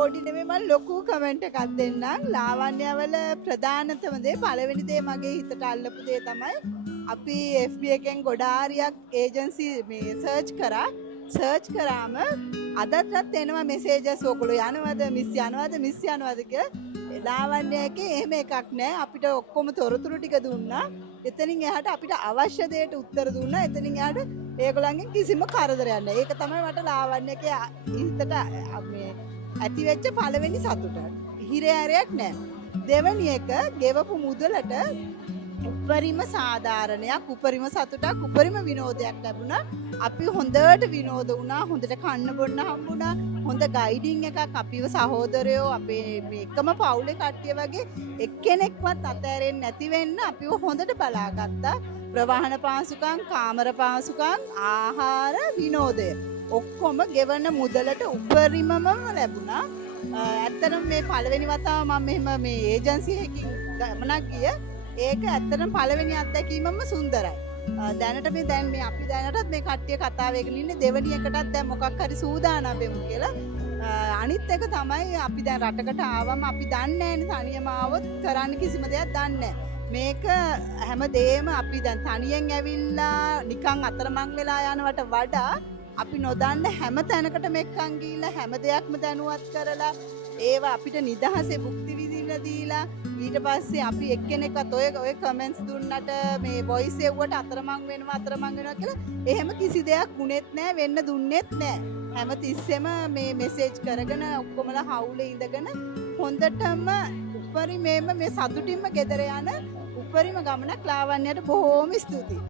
පොඩි නෙමෙයි මම ලොකු කමෙන්ට් එකක් දෙන්නම්. ලාවන්‍යවල ප්‍රධානතම දේ පළවෙනි දේ මගේ හිතට අල්ලපු දේ තමයි අපි FB එකෙන් ගොඩාරියක් ඒජන්සි මේ සර්ච් කරාම අදටත් එනවා මෙසේජස් ඔයගොල්ලෝ යනවද මිස් යනවද කියලා. ලාවන්‍ය එකේ එහෙම එකක් නැහැ. අපිට ඔක්කොම තොරතුරු ටික දුන්නා. එතනින් එහාට අපිට අවශ්‍ය දෙයට උත්තර දුන්නා. එතනින් එහාට ඒගොල්ලන්ගෙන් කිසිම කරදරයක් නැහැ. ඒක තමයි මට ලාවන්‍ය එකේ හිතට මේ ඇති වෙච්ච පළවෙනි සතුට. හිරෑරයක් නැහැ. දෙවෙනි එක ගෙවපු මුදලට උපරිම සාධාරණයක්, උපරිම සතුටක්, උපරිම විනෝදයක් ලැබුණා. අපි හොඳට විනෝද වුණා, හොඳට කන්න බොන්න හම්බුණා, හොඳ ගයිඩින් එකක් අපිව සහෝදරයෝ අපේ මේ එකම පවුලේ කට්ටිය වගේ එක්කෙනෙක්වත් අතෑරෙන්නේ නැති වෙන්න අපිව හොඳට බලාගත්තා. ප්‍රවාහන පාසුකම්, කාමර පාසුකම්, ආහාර, විනෝදය ඔක්කොම ගෙවන මුදලට උපරිමම ලැබුණා. ඇත්තටම මේ පළවෙනි වතාව මම මෙහෙම මේ ඒජන්සි එකකින් ගමනක් ගිය ඒක ඇත්තටම පළවෙනි අත්දැකීමම සුන්දරයි. දැනට මේ අපි දැනටත් මේ කට්ටිය කතා වෙගෙන ඉන්නේ දෙවෙනි එකටත් දැන් මොකක් හරි සූදානම් වෙමු කියලා. අනිත් එක තමයි අපි දැන් රටකට ආවම අපි දන්නේ නැහැ තනියම ආවොත් කරන්න කිසිම දෙයක් දන්නේ මේක හැමදේම අපි දැන් තනියෙන් ඇවිල්ලා නිකන් අතරමං වෙලා යනවට වඩා අපි නොදන්න හැම තැනකටම එක්කන් ගිහිල්ලා හැම දෙයක්ම දැනුවත් කරලා ඒවා අපිට නිදහසේ භුක්ති විඳින්න දීලා ඊට පස්සේ අපි එක්කෙනෙක්වත් ඔය කමෙන්ට්ස් දුන්නට මේ වොයිස් එව්වට අතරමං වෙනවා කියලා එහෙම කිසි දෙයක් වුණෙත් නැහැ වෙන්න දුන්නෙත් නැහැ හැම තිස්සෙම මේ මෙසේජ් කරගෙන ඔක්කොමලා හවුලේ ඉඳගෙන හොඳටම උපරිමයෙන්ම මේ සතුටින්ම ගෙදර යන උපරිම ගමනක් ලාවන්‍යයට බොහෝම ස්තුතියි